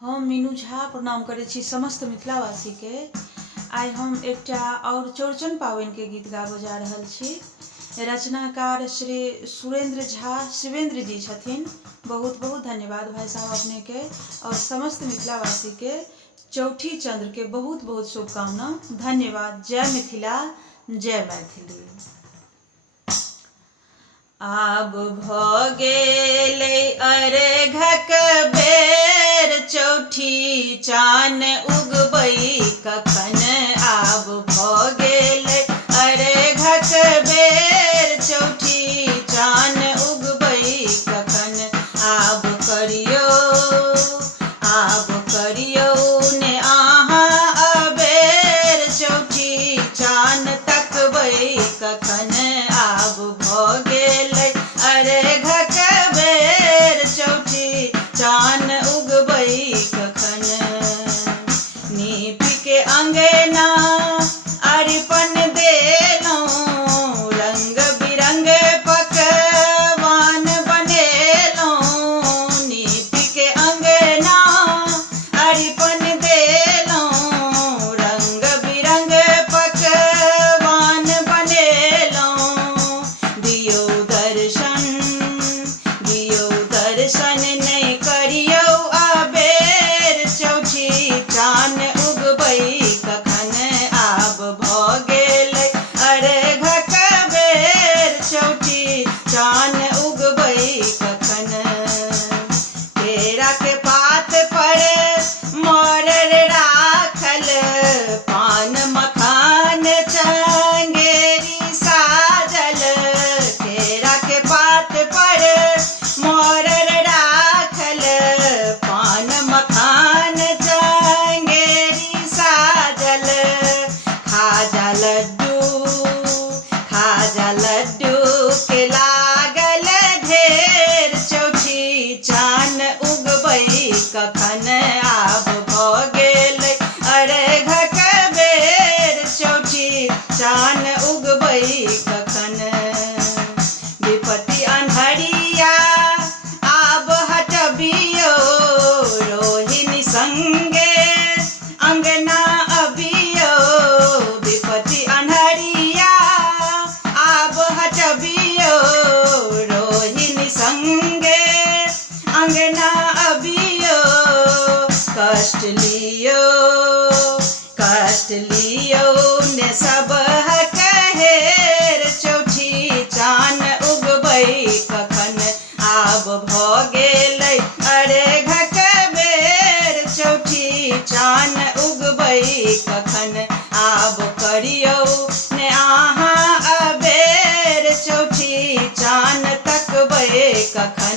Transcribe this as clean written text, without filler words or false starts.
हम मीनू झा प्रणाम करे छी समस्त मिथिलावासी के। आई हम एकटा और चौड़चन पावन के गीत गाबो जा रहल छी। रचनाकार श्री सुरेंद्र झा शिवेंद्र जी छथिन। बहुत बहुत धन्यवाद भाई साहब अपने के और समस्त मिथिलावासी के चौठी चंद्र के बहुत बहुत शुभकामना। धन्यवाद। जय मिथिला, जय मैथिली। आब भ गेलै अर्घक बेर, चौठी चान उगबै कखन। आब भ गेलै अर्घक बेर, चौठी चान उगबै कखन। आब करियौ ने अहाँ अबेर, चौठी चान तकबै कखन। आब भ गेलै अर्घक बेर, चौठी चान उगबै कखन। नीपि के अंगना अरिपन देलौं, रंग बिरंग पकवान बनेलौं। नीपि के अंगना अरिपन देलौं, रंग बिरंग पकवान बनेलौं। दियौ दर्शन नहीं करियौ अबेर, चौठी चान उगबै कखन। आब भ गेलै अर्घक बेर, चौठी चान उगबै कखन। केरा के पात पर मोरर राखल, पान मखान चंगेरी साजल। केरा के पात पर मोरर राखल, पान मखान चंगेरी साजल। खाजा लड्डू के लागल ढेर, चौठी चान उगबै कखन। आब भ गेलै अर्घक बेर, चौठी चान उगबै कखन। विपत्ति अन्हरिया आब हटबियौ, रोहिणी संगे अंगना अबियौ। विपत्ति अन्हरिया आब हटबियौ, रोहिणी संगे अंगना अबियौ। कष्ट लियौ ने सब कहेर, चौठी चान उगबै कखन। आब भ गेलै अर्घक बेर, चौठी चान उगबै कखन। आब करियौ ने अहाँ अबेर, चौठी चान तकबै कखन।